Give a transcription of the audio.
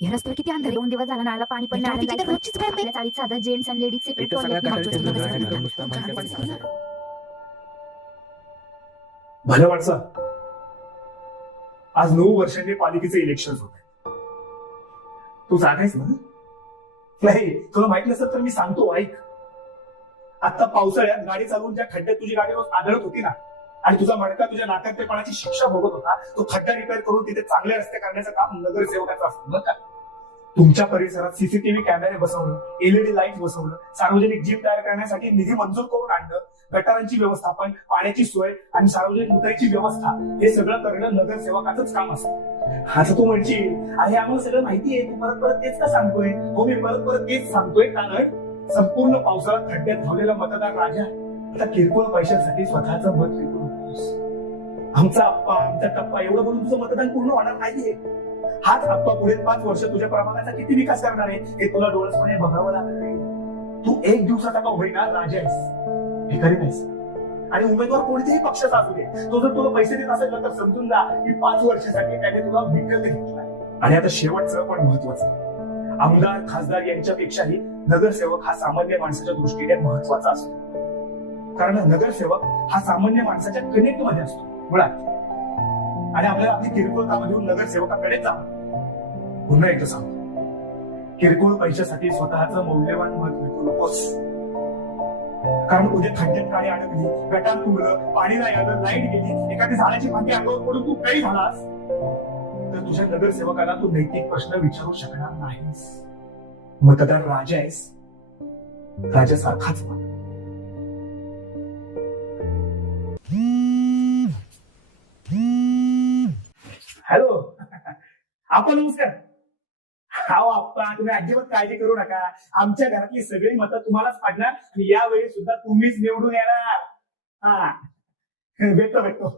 या रस्त्यावर किती अंधार आहे. 2 दिवस झाला नळाला पाणी पण नाही ट्रॅफिकची तर रोजचीच प्रॉब्लेम आहे. आपल्या चाळीत साधा जेंट्स आणि लेडीज सेपरेट इथं सगळ्या टॉयलेट भलं वाटसा. आज 9 वर्षांनी पालिकेचे इलेक्शन होत आहेत. तू जागायस ना? नाही, तुला माहित नसेल तर मी सांगतो, ऐक. आता पावसाळ्यात गाडी चालवून ज्या खड्ड्यात तुझी गाडी रोज आदळत होती ना, आणि तुझा मणका तुझ्या नाकांतेपणाची शिक्षा भोगत होता, तो खड्डा रिपेअर करून तिथे चांगले रस्ते करण्याचं काम नगरसेवकाचं असतं बरं का. तुमच्या परिसरात सीसीटीव्ही कॅमेरे बसवणं, एलईडी लाईट बसवणं, सार्वजनिक जिम तयार करण्यासाठी निधी मंजूर करून आणणं, गटारांची व्यवस्थापन, पाण्याची सोय आणि सार्वजनिक उतरायची व्यवस्था, हे सगळं करणं नगरसेवकाचंच काम असतं. असं तू म्हणशील, अरे आम्हाला सगळं माहिती आहे, तू परत परत तेच का सांगतोय? हो, मी परत परत तेच सांगतोय कारण संपूर्ण पावसाळ्यात खड्ड्यात धावलेला मतदार राजा आता किरकोळ पैशांसाठी स्वतःचं मत विकून होतोस. आमचा अप्पा, आमचा टप्पा एवढं बोलून तुझं मतदान पूर्ण होणार नाहीये. हाच अप्पा पुढे 5 वर्ष तुझ्या प्रभागाचा किती विकास करणार आहे हे तुला डोळसपणे बघावं लागणार आहे. तू एक दिवसाचा का होईना राजा आहेस, भिकारी नाहीस. आणि उमेदवार कोणत्याही पक्षाचा असू दे, तो जर तुला पैसे देत असेल तर समजून जा की 5 वर्षासाठी त्याने तुला विकत घेतला. आणि आता शेवटचं पण महत्वाचं, आमदार खासदार यांच्यापेक्षाही नगरसेवक हा सामान्य माणसाच्या दृष्टीने महत्वाचा असतो. कारण नगरसेवक हा सामान्य माणसाच्या कनेक्ट मध्ये असतो मुळात. आणि आपल्याला आपली किरकोळ कामं घेऊन नगरसेवकाकडे जावं. पुन्हा एकदा सांगतो, किरकोळ पैशासाठी स्वतःचं मौल्यवान मत विकू नकोस. कारण उद्या खड्ड्यात गाडी अडकली, गटार तुंबलं, पाणी नाही आलं, लाईट गेली, एखादी झाडाची फांदी अंगावर पडून तू काही झालास तर तुझ्या नगरसेवकाला तू नैतिक प्रश्न विचारू शकणार नाहीस. मतदार राजा आहेस, राजासारखाच मत. हॅलो, आपण नमस्कार. हा आप्पा, तुम्ही अजिबात काळजी करू नका. आमच्या घरातली सगळी मतं तुम्हालाच पाडणार आणि यावेळी सुद्धा तुम्हीच निवडून येणार. हा, भेटतो.